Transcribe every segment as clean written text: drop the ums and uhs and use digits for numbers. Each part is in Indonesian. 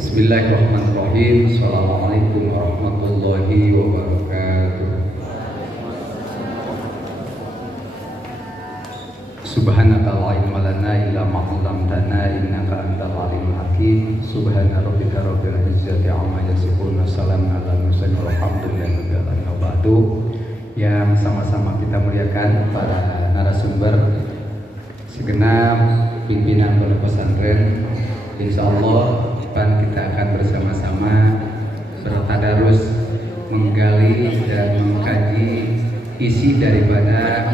Bismillahirrahmanirrahim. Assalamualaikum warahmatullahi wabarakatuh. Subhanaka la ilma lana illa ma 'allamtana innaka antal alimul hakim. Subhana rabbika rabbil izzati 'amma yasifun. Wassalamun ala mursalin walhamdulillahi rabbil alamin. Ba'du. Yang sama-sama kita muliakan para narasumber, segenap pimpinan pondok pesantren, insyaallah depan kita akan bersama-sama bertadarus menggali dan mengkaji isi daripada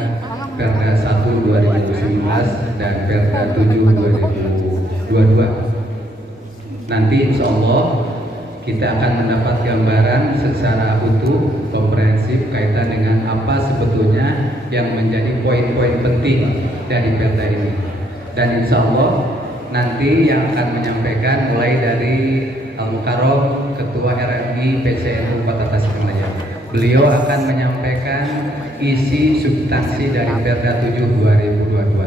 Perda 1 2019 dan Perda 7 2022. Nanti insyaallah kita akan mendapat gambaran secara utuh, komprehensif kaitan dengan apa sebetulnya yang menjadi poin-poin penting dari Perda ini. Dan insyaallah nanti yang akan menyampaikan mulai dari Al-Mukarram Ketua RMI PCNU Kota Tasikmalaya. Beliau akan menyampaikan isi substansi dari Perda 7 2022.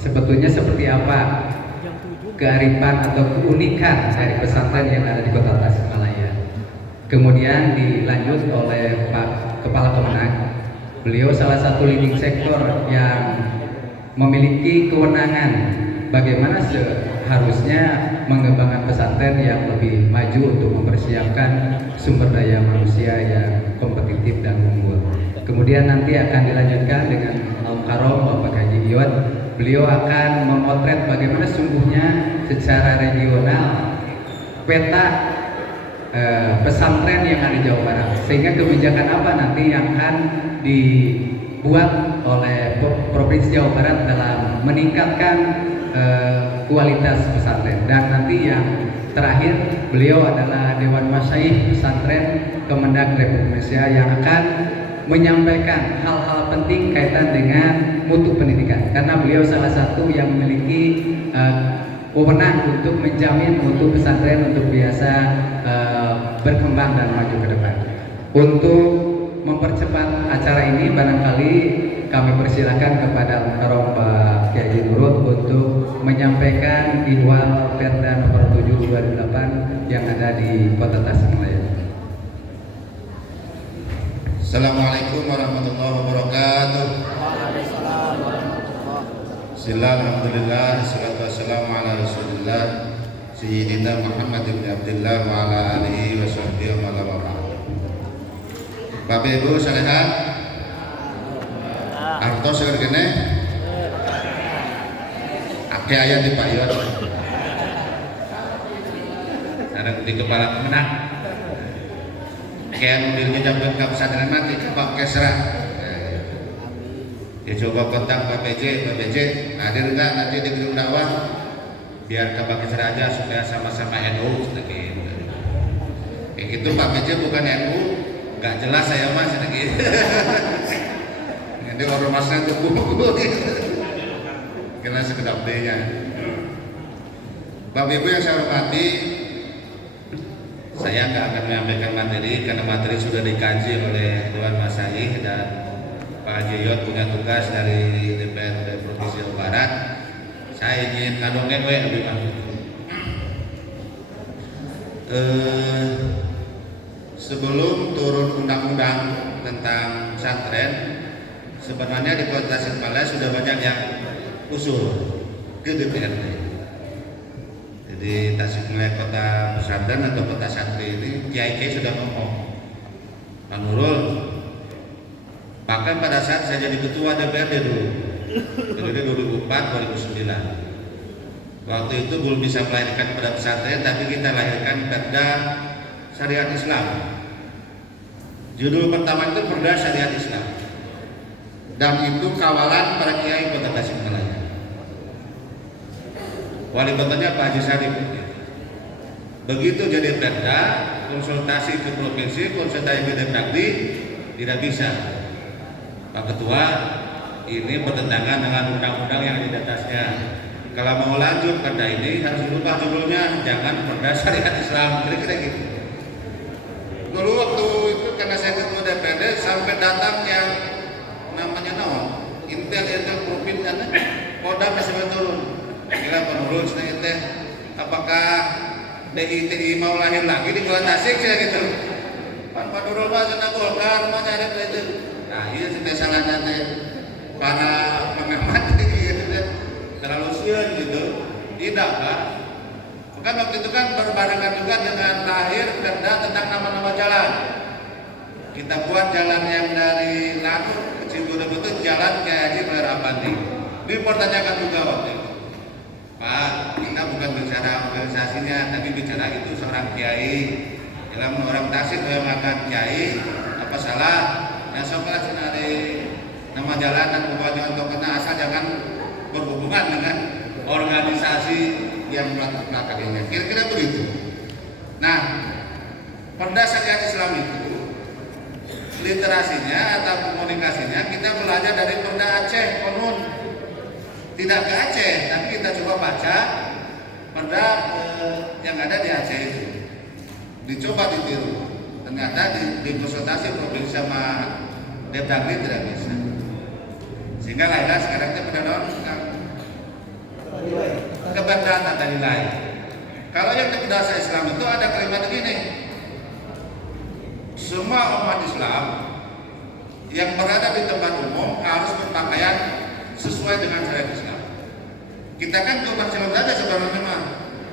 Sebetulnya seperti apa kearifan atau keunikan dari pesantren yang ada di Kota Tasikmalaya. Kemudian dilanjut oleh Pak Kepala Kemenag. Beliau salah satu leading sektor yang memiliki kewenangan bagaimana seharusnya mengembangkan pesantren yang lebih maju untuk mempersiapkan sumber daya manusia yang kompetitif dan unggul. Kemudian nanti akan dilanjutkan dengan Al-Mukarram Bapak Haji Ion. Beliau akan memotret bagaimana sungguhnya secara regional peta pesantren yang ada di Jawa Barat, sehingga kebijakan apa nanti yang akan dibuat oleh Provinsi Jawa Barat dalam meningkatkan kualitas pesantren. Dan nanti yang terakhir, beliau adalah Dewan Masyayikh Pesantren Kemendag Republik Indonesia yang akan menyampaikan hal-hal penting kaitan dengan mutu pendidikan, karena beliau salah satu yang memiliki wewenang untuk menjamin mutu pesantren untuk biasa berkembang dan maju ke depan. Untuk mempercepat acara ini, barangkali kami persilakan kepada Al-Mukarram Pak Kiai Nurul untuk menyampaikan ihwal Perda nomor 7 2008 yang ada di Kota Tasikmalaya. Assalamualaikum warahmatullahi wabarakatuh. Bismillah, alhamdulillah, salatu wassalamu ala rasulillah Sayyidina Muhammad ibn Abdullah wa ala alihi wa sahbihi wa ala wabah. Bapak Ibu salehat, artos seger kene ake ayat di Pak Ion ada di kepala kemenang kayak dirinya jambut ke pesantren mati ke Pak Kesra. Ya coba kontak Pak PJ hadir enggak nanti di gedung dakwah biar ke Pak Kesra aja supaya sama-sama NU gitu. Kayak gitu Pak PJ bukan NU, nggak jelas saya mas gitu. Jadi ormasnya itu buku kena sekedap D-nya. Bapak Ibu yang saya hormati, saya nggak akan menyampaikan materi karena materi sudah dikaji oleh Dewan Masyayikh dan Pak Haji Yot punya tugas dari DPRD Provinsi Jawa Barat. Saya ingin ngadongeng lebih banyak. Sebelum turun undang-undang tentang pesantren, sebenarnya di Kota Tasikmalaya sudah banyak yang usul ke DPRD. Jadi Tasikmalaya Kota Pesantren atau Kota Santri ini kiai-kiai sudah ngomong, Pak Nurul, bahkan pada saat saya jadi ketua DPRD dulu, jadi 2004-2009, waktu itu belum bisa melahirkan pada pesantren, tapi kita lahirkan Perda Syariat Islam. Judul pertama itu Perda Syariat Islam, dan itu kawalan para kiai Kota Tasikmalaya. Wali kotanya Pak Haji Sarif. Begitu jadi perda, konsultasi ke provinsi, konsultasi ke Depdagri, tidak bisa. Pak Ketua, ini bertentangan dengan undang-undang yang di atasnya. Kalau mau lanjut perda ini harus dirubah judulnya, jangan Perda Syariat Islam, kira-kira gitu. Dulu waktu itu karena saya ketua DPRD sampai datang yang namanya Intel provinsi Polda masih turun. Kira penurun teh apakah DITI mau lahir lagi di Kota Tasik ya gitu. Pan Padurul mah cenah Golkar mah nyari itu. Nah, iya teh salahna teh para pengamat gitu teh terlalu sieun gitu. Tidak kan? Bukan waktu itu kan berbarengan juga dengan lahir perda tentang nama-nama jalan. Kita buat jalan yang dari Lanur ke Cibudut itu jalan Kiai Haji Khair Apandi. Dipertanyakan juga waktu itu. Pak, kita bukan bicara organisasinya, tapi bicara itu seorang kiai. Dalam orang Tasik yang makan kiai, apa salah? Nah, soalnya dari nama jalan dan bukan untuk kena asal jangan berhubungan dengan organisasi yang melakukan belakangnya. Kira-kira begitu. Nah, perda syariat Islam itu literasinya atau komunikasinya kita belajar dari perda Aceh Konun. Tidak ke Aceh, tapi kita coba baca perda yang ada di Aceh itu. Dicoba ditiru. Ternyata di konsultasi provinsi sama Depdagri tidak bisa. Sehingga lahirlah sekarang itu perda non keperdataan dari lain. Kalau yang di bahasa Islam itu ada kalimat begini. Semua umat Islam yang berada di tempat umum harus berpakaian sesuai dengan syariat Islam. Kita kan umat Islam saja sebenarnya mah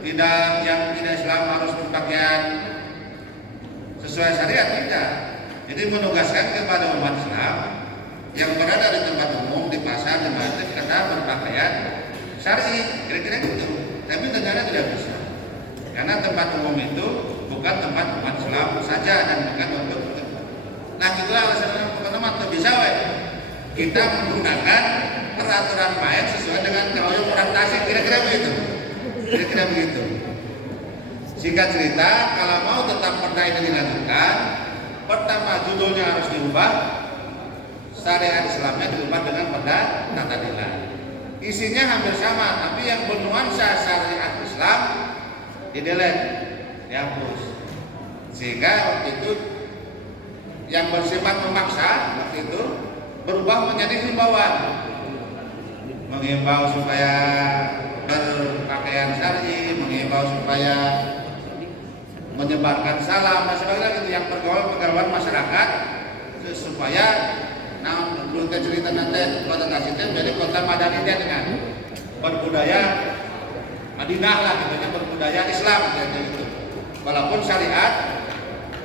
tidak, yang tidak Islam harus berpakaian sesuai syariat, tidak. Jadi menugaskan kepada umat Islam yang berada di tempat umum, di pasar, di mana kita berpakaian syar'i, kira-kira gitu. Tapi negara tidak bisa, karena tempat umum itu bukan tempat umat Islam saja dan bukan untuk. Nah itulah alasannya teman-teman tidak bisa kita menggunakan peraturan main sesuai dengan kalau orang Tasik, kira-kira begitu. Kira-kira begitu. Singkat cerita, kalau mau tetap perda ini dilanjutkan, pertama judulnya harus diubah, syariat Islamnya diubah dengan perda tata nilai. Isinya hampir sama, tapi yang bernuansa syariat Islam didelete, dihapus. Sehingga waktu itu yang bersifat memaksa waktu itu berubah menjadi himbauan, menghimbau supaya berpakaian syar'i, menghimbau supaya menyebarkan salam dan sebagainya gitu, yang pergaulan masyarakat supaya nah dulu cerita nanti kota Tasik menjadi kota madani dengan berbudaya Madinah lah gitu, berbudaya Islam gitu. Walaupun syariat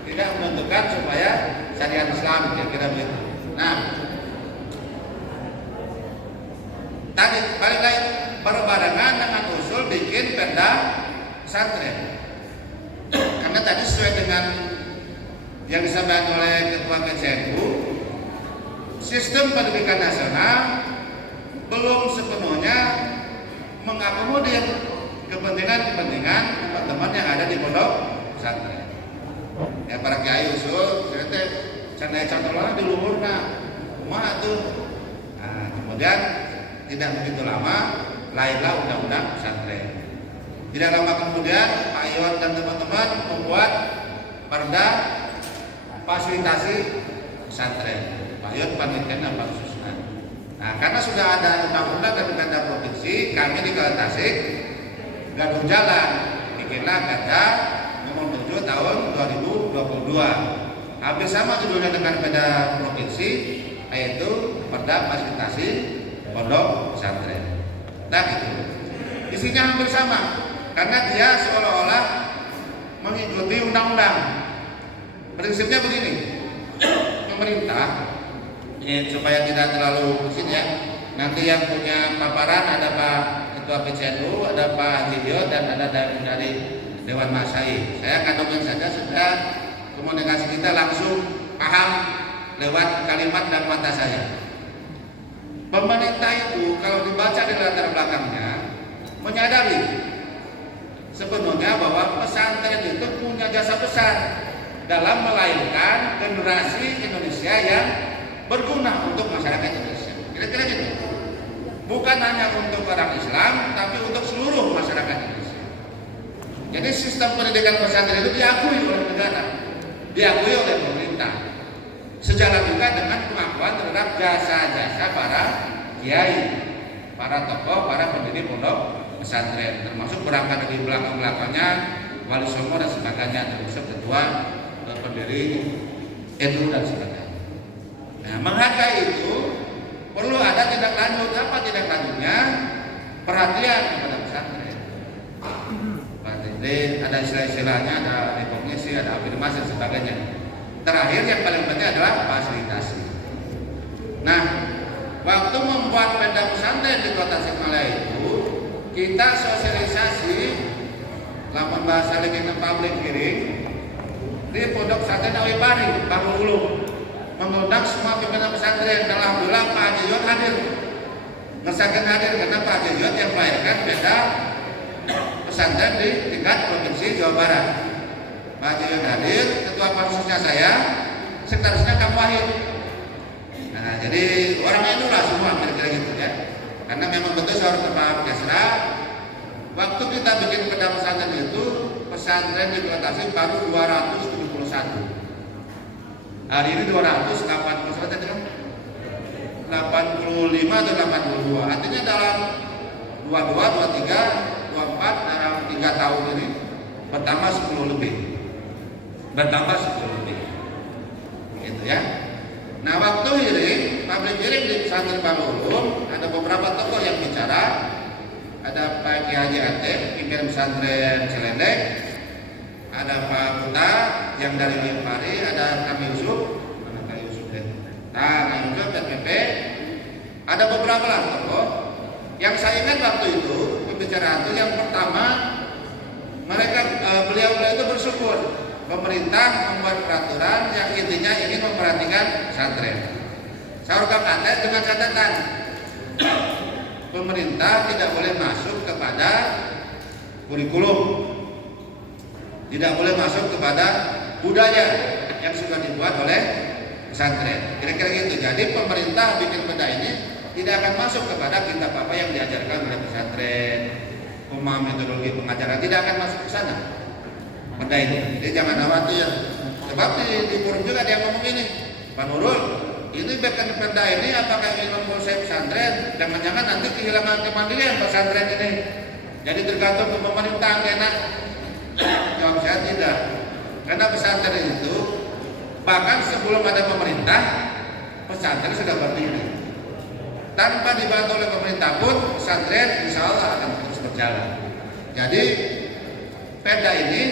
tidak menentukan supaya syariat Islam kira-kira begitu. Nah, tadi balik lagi berbarengan dengan usul bikin perda pesantren. Karena tadi sesuai dengan yang disampaikan oleh Ketua KCNU, sistem pendidikan nasional belum sepenuhnya mengakomodir kepentingan-kepentingan teman-teman yang ada di pondok pesantren. Ya para kiai usul, cerita canda contohnya di luhurna, kumaha tuh. Nah, kemudian tidak begitu lama lahirlah undang-undang pesantren. Tidak lama kemudian Pak Iwan dan teman-teman membuat perda fasilitasi pesantren. Pak Iwan panitia dan Pak Susna. Nah, karena sudah ada undang-undang dan perda provinsi, kami di Kota Tasik gaduh jalan, bikinlah perda nomor 7 tahun 2022. Hampir sama judulnya dengan perda provinsi, yaitu perda fasilitasi pondok pesantren. Nah gitu. Isinya hampir sama, karena dia seolah-olah mengikuti undang-undang. Prinsipnya begini, pemerintah supaya tidak terlalu pusing ya. Nanti yang punya paparan ada Pak Ketua PCNU, ada Pak Haji dan ada dari Dewan Masai. Saya kandungin saja sudah komunikasi kita langsung paham lewat kalimat dan mata saya. Pemerintah itu kalau dibaca di latar belakangnya menyadari sepenuhnya bahwa pesantren itu punya jasa besar dalam melahirkan generasi Indonesia yang berguna untuk masyarakat Indonesia. Kira-kira gitu. Bukan hanya untuk orang Islam, tapi untuk seluruh masyarakat Indonesia. Jadi sistem pendidikan pesantren itu diakui oleh negara, diakui oleh pemerintah. Sejalan juga dengan pengakuan terhadap jasa-jasa para kiai, para tokoh, para pendiri pondok pesantren, termasuk berangkat dari belakang-belakangnya Wali Songo dan sebagainya, termasuk ketua pendiri NU dan sebagainya. Nah, menghargai itu perlu ada tindak lanjut. Apa tindak lanjutnya? Perhatian kepada pesantren. Jadi ada istilah-istilahnya, ada rekognisi, ada afirmasi dan sebagainya. Terakhir yang paling penting adalah fasilitasi. Nah, waktu membuat perda pesantren di Kota Tasikmalaya itu, kita sosialisasi laman bahasa legenda public hearing di Pondok Pesantren Awi Pari, Bangul Ulum, mengundang semua pimpinan pesantren. Dan alhamdulillah Pak Haji Yot hadir, ngesakan hadir karena Pak Haji Yot yang melahirkan perda pesantren di tingkat provinsi Jawa Barat. Pak Haji Yot hadir, ketua pansusnya saya, sekretarisnya Kang Wahid. Nah, jadi orang itu lah semua kira-kira gitu ya. Karena memang betul saya harus berpaham Kesra. Waktu kita bikin perda pesantren itu, pesantren di Kota Tasik baru 271. Hari ini 281 kan? 85 atau 82. Artinya dalam 22, 23, 24 dalam 3 tahun ini bertambah 10 lebih. Bertambah 10 lebih. Gitu ya. Nah, waktu hearing, public hearing di pesantren Bangul Ulum, ada beberapa tokoh yang bicara. Ada Pak Kiai Haji Atep, pimpinan pesantren Celendek, ada Pak Buta yang dari Limpari, ada Kang Yusuf, mana Kang Yusuf deh? Nah, Kang Yusuf PPP, ada beberapa lah tokoh. Yang saya ingat waktu itu pembicaraan itu yang pertama, beliau itu bersyukur pemerintah membuat peraturan yang intinya ingin memperhatikan pesantren. Saya Kang Atep dengan catatan pemerintah tidak boleh masuk kepada kurikulum, tidak boleh masuk kepada budaya yang sudah dibuat oleh pesantren. Kira-kira gitu. Jadi pemerintah bikin perda ini tidak akan masuk kepada kitab apa yang diajarkan oleh pesantren, pemahaman metodologi pengajaran, tidak akan masuk ke sana perda ini. Jadi jangan khawatir. Sebab di forum juga ada yang ngomong ini, Pak Nurul, ini bikin perda ini apakah ingin memproses pesantren? Jangan-jangan nanti kehilangan kemandirian pesantren ini. Jadi tergantung ke pemerintah enak. Jawab saya tidak. Karena pesantren itu bahkan sebelum ada pemerintah, pesantren sudah berdiri. Tanpa dibantu oleh pemerintah pun, pesantren insya Allah akan terus berjalan. Jadi perda ini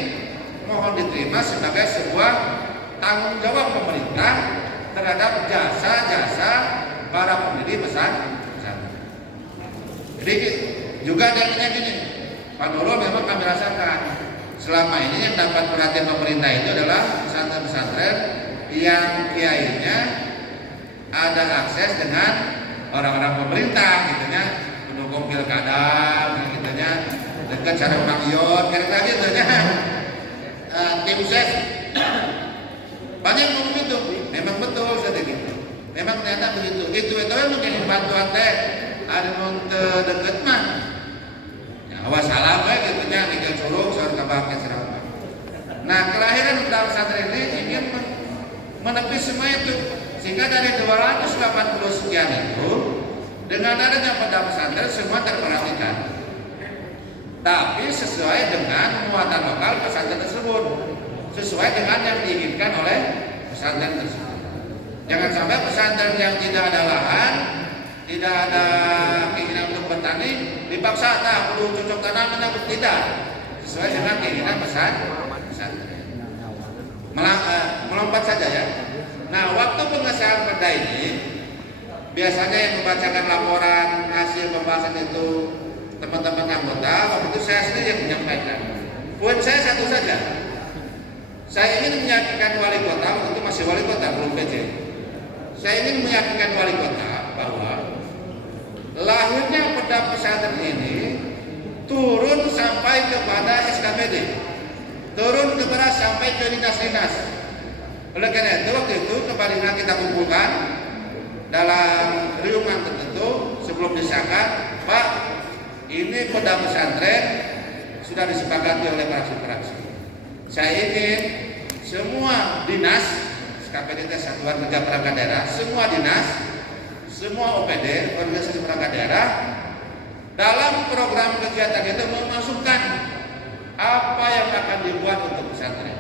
mohon diterima sebagai sebuah tanggung jawab pemerintah terhadap jasa-jasa para pendiri pesantren. Jadi juga adanya gini, Pak Nurul, memang kami rasakan selama ini yang dapat perhatian pemerintah itu adalah pesantren-pesantren yang kiainya ada akses dengan orang-orang pemerintah, gitunya, pendukung pilkada, gitunya, dekat cara Makion, kira-kira gitunya, tim ses. Banyak ngomong itu, memang betul seperti itu. Memang ternyata begitu. Itu yang menjadi bantuan teh. Ada mau deket mah. Ya, awas salam gitu nya, tinggal suruh kabarkan serapa. Nah, kelahiran Perda Pesantren ini ingin menepis semua itu, sehingga dari 280 sekian itu, dengan adanya Perda Pesantren semua terperhatikan. Tapi sesuai dengan muatan lokal pesantren tersebut, sesuai dengan yang diinginkan oleh pesantren tersebut. Jangan sampai pesantren yang tidak ada lahan, tidak ada keinginan untuk bertani, dipaksa perlu cocok tanaman, tidak sesuai dengan keinginan pesantren. Melompat saja ya. Nah, waktu pengesahan perda ini, biasanya yang membacakan laporan hasil pembahasan itu teman-teman anggota. Waktu itu saya sendiri yang menyampaikan. Poin saya satu saja. Saya ingin meyakinkan wali kota, waktu itu masih wali kota, belum PJ. Saya ingin meyakinkan wali kota bahwa lahirnya perda pesantren ini turun sampai kepada SKPD, turun kepada sampai ke dinas-dinas. Oleh karena itu waktu itu kembali kita kumpulkan dalam riungan tertentu sebelum disahkan, Pak, ini perda pesantren sudah disepakati oleh fraksi-fraksi. Saya ingin semua dinas, SKPD Satuan Kerja Perangkat Daerah, semua dinas, semua OPD, organisasi perangkat daerah, dalam program kegiatan itu memasukkan apa yang akan dibuat untuk pesantren.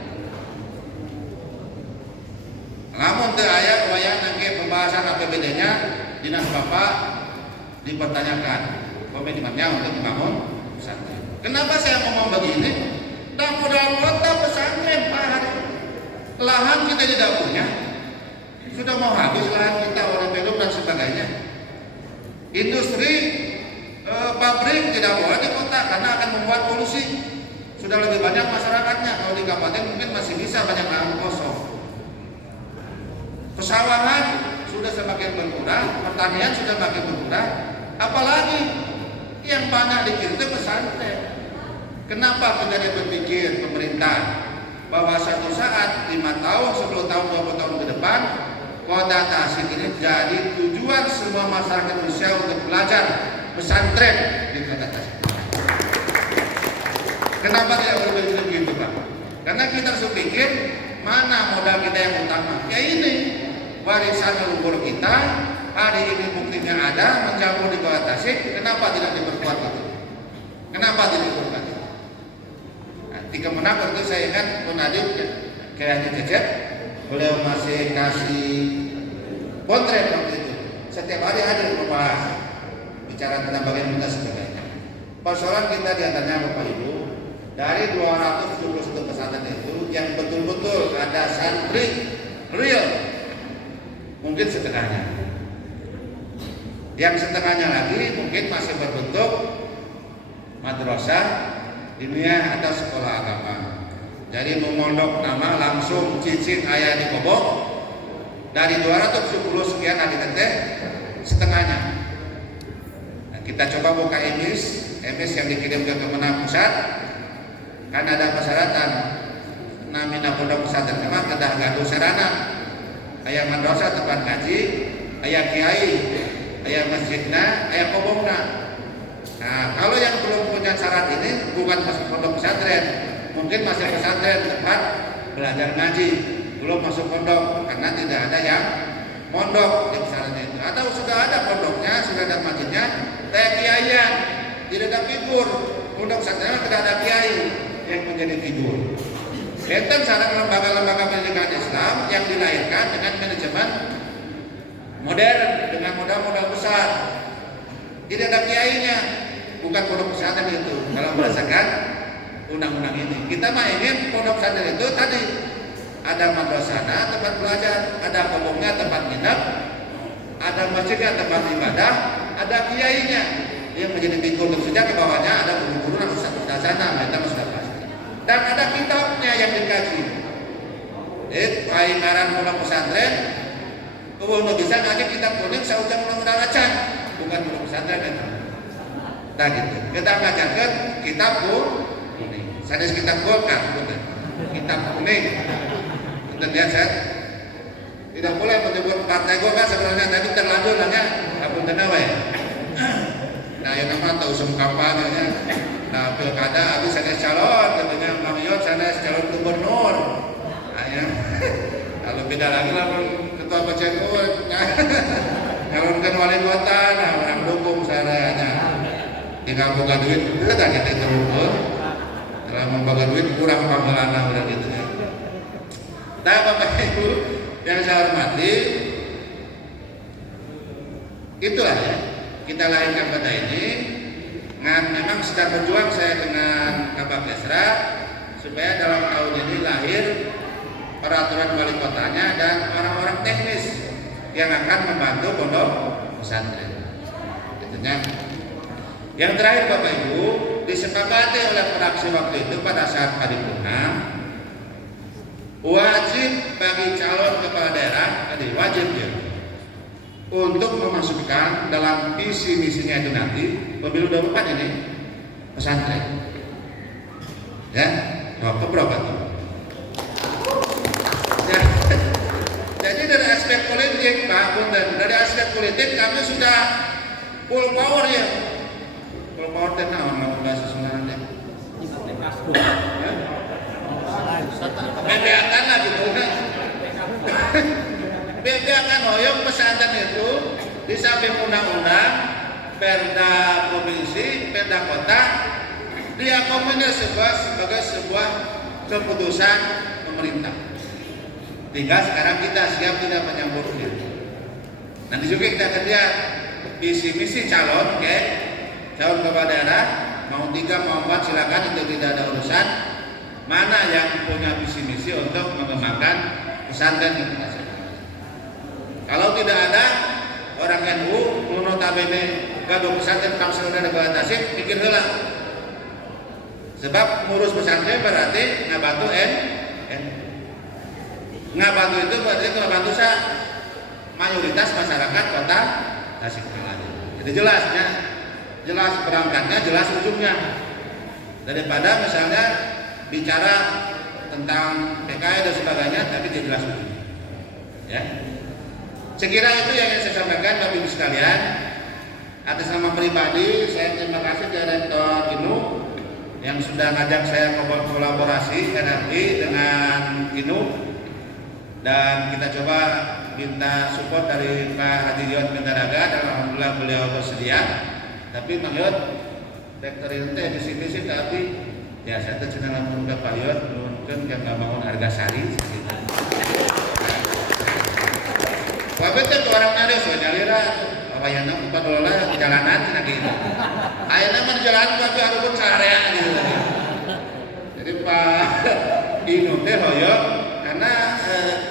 Namun teu aya wayah nangge pembahasan APBD-nya dinas Bapak dipertanyakan komitmennya untuk membangun pesantren. Kenapa saya ngomong begini? Dan modal kota pesantren Pak Hari. Lahan kita tidak punya. Sudah mau habis lahan kita oleh Pelum dan sebagainya. Industri pabrik tidak boleh di kota karena akan membuat polusi. Sudah lebih banyak masyarakatnya. Kalau di kabupaten mungkin masih bisa banyak lahan kosong. Pesawahan sudah semakin berkurang, pertanian sudah makin berkurang. Apalagi yang banyak dikirim itu pesantren. Kenapa kita berpikir pemerintah bahwa satu saat 5 tahun, 10 tahun, 20 tahun ke depan Kota Tasik ini jadi tujuan semua masyarakat Indonesia untuk belajar pesantren di Kota Tasik. Kenapa tidak berpikir begitu Pak? Karena kita harus berpikir mana modal kita yang utama. Ya ini warisan leluhur kita hari ini buktinya ada mencampur di Kota Tasik. Kenapa tidak diperkuat itu? Kenapa tidak diperkuat? Di Kemenak waktu itu saya ingat Pun Adib kayak Cecep, beliau masih kasih potret waktu itu. Setiap hari hadir membahas bicara tentang bagaimana sebagainya. Persoalan kita diantaranya Bapak Ibu, dari 271 pesantren itu yang betul-betul ada santri real mungkin setengahnya. Yang setengahnya lagi mungkin masih berbentuk madrasah diniyah atau sekolah agama. Jadi memondok nama langsung cicing ayah di kobok dari 270 sekian adik teh setengahnya. Nah, kita coba buka emis yang dikirim ke Kemenang Pusat. Kan ada persyaratan namina pondok pesantren memang kedah gaduh sarana. Aya madrasah tempat ngaji, aya kiai, aya masjidna, aya kobongna. Nah, kalau yang belum punya syarat ini bukan masuk pondok pesantren, mungkin masih pesantren tempat belajar ngaji, belum masuk pondok karena tidak ada yang mondok di pesantren itu. Atau sudah ada pondoknya, sudah ada masjidnya, kayak kiaian, tidak ada figur. Pondok pesantren tidak ada kiai yang menjadi figur. Itu syarat lembaga-lembaga pendidikan Islam yang dilahirkan dengan manajemen modern, dengan modal-modal besar. Tidak ada kiainya, bukan pondok pesantren itu. Kalau berdasarkan undang-undang ini, kita mah ingin pondok pesantren itu tadi ada madrasahnya tempat belajar, ada kobongnya tempat nginep, ada masjidnya tempat ibadah, ada kiainya yang menjadi figur. Tentu saja ke bawahnya ada guru-guru dan ustaz-ustaz sana, kita sudah pasti. Dan ada kitabnya yang dikaji. Paingaran pondok pesantren, kalau bisa ngaji kitab kuning saujang undang-undang acan, bukan pondok pesantren itu. Nah gitu. Kita ngajarkan kitab kuning. Sanes kitab Golkar, kitab kuning. Untuk lihat saya tidak boleh menyebut partai Golkar sebenarnya, tapi terlanjur nanya apun tenawe. Nah yang nama tahu usum kampanye. Nah pilkada habis sanes calon, katanya Bang Yot sanes calon gubernur. Nah, ya. Kalau beda lagi lah ketua PCNU calonkan wali kota, nah orang dukung saya. Tinggal buka duit, kita gitu terukur. Kalau membuka duit kurang panggilan udah gitu ya. Nah Bapak Ibu yang saya hormati, itulah ya kita lahirkan pada ini. Memang sedang berjuang saya dengan Kabak Kesra supaya dalam tahun ini lahir peraturan wali kotanya dan orang-orang teknis yang akan membantu pondok pesantren. Tentunya. Yang terakhir Bapak Ibu, disepakati oleh fraksi waktu itu pada saat paripurna wajib bagi calon kepala daerah, tadi wajib ya, untuk memasukkan dalam visi misinya itu nanti pemilu 24 ini pesantren. Ya, waktu berapa tuh? Ya, jadi dari aspek politik Pak Bunten, dari aspek politik kami sudah full power ya. Full power dan naon bahasa Sunda teh. Bebeakan lah gitu. Bebeakan hoyong pesantren itu di samping undang-undang, perda provinsi, perda kota, diakomodir sebagai sebuah keputusan pemerintah. Tinggal sekarang kita siap tidak menyambutnya. Nanti juga kita kerja visi misi calon kepala daerah mau 3 mau 4 silakan, itu tidak ada urusan. Mana yang punya visi misi untuk mengembangkan pesantren di Tasik. Kalau tidak ada orang NU notabene gaduh pesantren Kamsel dan Negara Tasik, pikir heula. Sebab ngurus pesantren berarti ngabantu ngabantu itu berarti ngabantu mayoritas masyarakat kota Tasikmalaya. Jadi jelasnya, jelas perangkatnya, jelas ujungnya. Daripada misalnya bicara tentang PKI dan sebagainya tapi tidak jelas ujungnya. Ya. Sekira itu yang ingin saya sampaikan Bapak Ibu sekalian. Atas nama pribadi saya terima kasih ke Rektor INU yang sudah ngajak saya kolaborasi NRI dengan INU, dan kita coba minta support dari Pak Haji Yot Mintaraga, dan alhamdulillah beliau bersedia. Tapi Pak Yot Rektor INU teh bisi-bisi tapi ya saya tuh cenah lamun ka Pak Yot nuntun yang bangun harga sari gitu. Wabet teh orangnya ada so nyalira wayana bukan dola di jalanan cenah gitu. Ayeuna mah di jalan tapi hareupeun sarea gitu. Jadi Pak INU teh hoyong karena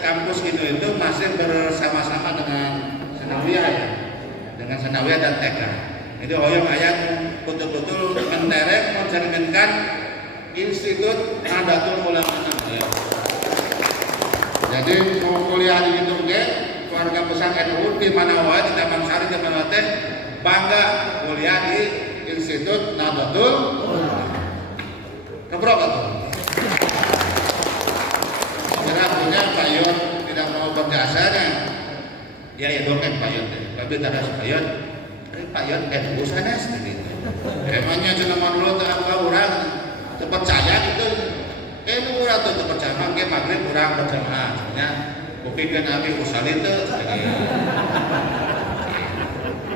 kampus itu masih bersama-sama dengan Senawiyah ya. Dengan Senawiyah dan TK. Itu hoyong aya betul-betul mentereng mencerminkan Institut Nahdlatul Ulama ya. Jadi mau kuliah di situ keluarga besar NU di mana wae di Taman Sari di mana teh bangga kuliah di Institut Nahdlatul Ulama. Keberapa tuh? Karena punya Pak Yot tidak mau berjasanya. Ya dongeng Pak Yot, tapi tak ada Pak Yot. Pak Yot NU sanes gitu. Emangnya cenah dulu teh angka urang percaya gitu. Urang tuh percaya ke magrib urang berjamaah. Nya kupikeun abi usalin teh.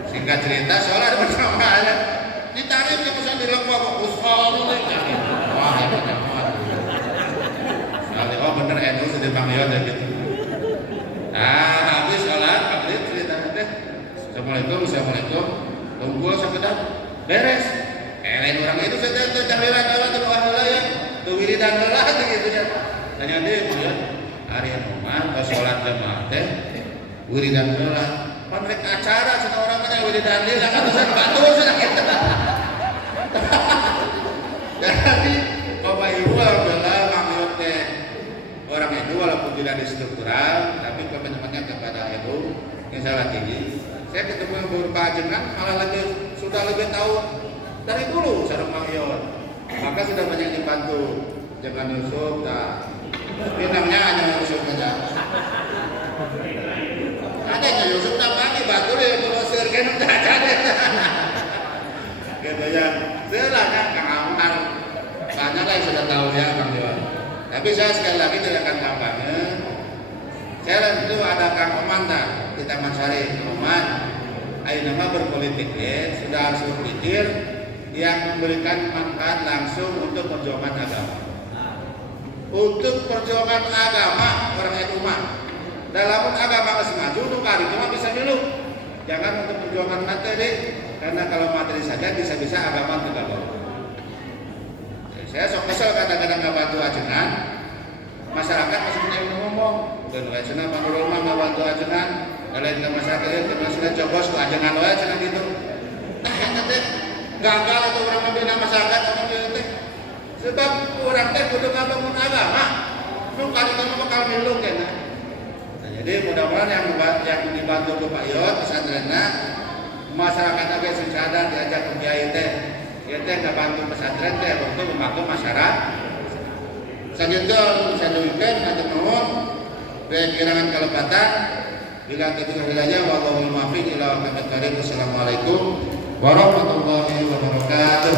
Singkat cerita salat berjamaah ditarik ke pesan di lembah usal teh. Wah, jamaah. Sekali bener NU sudah Bang Yot gitu. Habis salat magrib cerita teh. Assalamualaikum. Tunggu sekedap beres. Lain orang itu saja tercarilah kalau doa heula ya. Teu wiridan heula gitu ya. Tanya deui ya. Ari rumah pas salat jamaah teh wiridan heula. Pan rek acara cenah urang teh wiridan deui lah katusan batur cenah kitu. Jadi Bapak Ibu alhamdulillah Mang Yot teh orang itu walaupun tidak di struktural tapi komitmennya kepada NU yang salah tinggi. Saya ketemu beberapa ajengan malah sudah lebih tahu dari dulu sareng Mang Yot. Maka sudah banyak dibantu. Jangan Yusuf, bintangnya hanya Yusuf saja. Ada yang Yusuf pagi bantu ya kalau sergen udah ada. Gitu ya. Selahnya Kang Amar. Banyak lah yang sudah tahu ya Mang Yot. Tapi saya sekali lagi tidak akan kampanye. Saya lihat itu ada Kang Oman di Taman Sari. Oman, ayo nama berpolitik ya, sudah harus berpikir yang memberikan manfaat langsung untuk perjuangan agama. Untuk perjuangan agama orang NU mah dalam agama maju untuk kali cuma bisa milu. Jangan untuk perjuangan materi, karena kalau materi saja bisa-bisa agama tergabung. Saya sok kesel kadang-kadang nggak bantu ajengan. Masyarakat masih punya ilmu ngomong. Bukan wae cenah panulul mah nggak bantu ajengan. Kalian ke masyarakat itu masalah cobos ku ajengan wae cenah gitu. Nah, eta teh gagal atau orang membina masyarakat sama dia teh. Sebab orang teh kudu ngabangun agama. Nu kali itu bakal milu keneh. Nah, jadi mudah-mudahan yang dibantu ke Pak Yot pesantrenna masyarakat abe sing sadar diajak ke kiai teh. Ieu teh ngabantu pesantren teh untuk membantu masyarakat. Selanjutnya saya demikian atau nuhun kekirangan kelepatan bila ketika hilangnya wallahul muwaffiq ila aqwamit thoriq. Wassalamualaikum warahmatullahi wabarakatuh.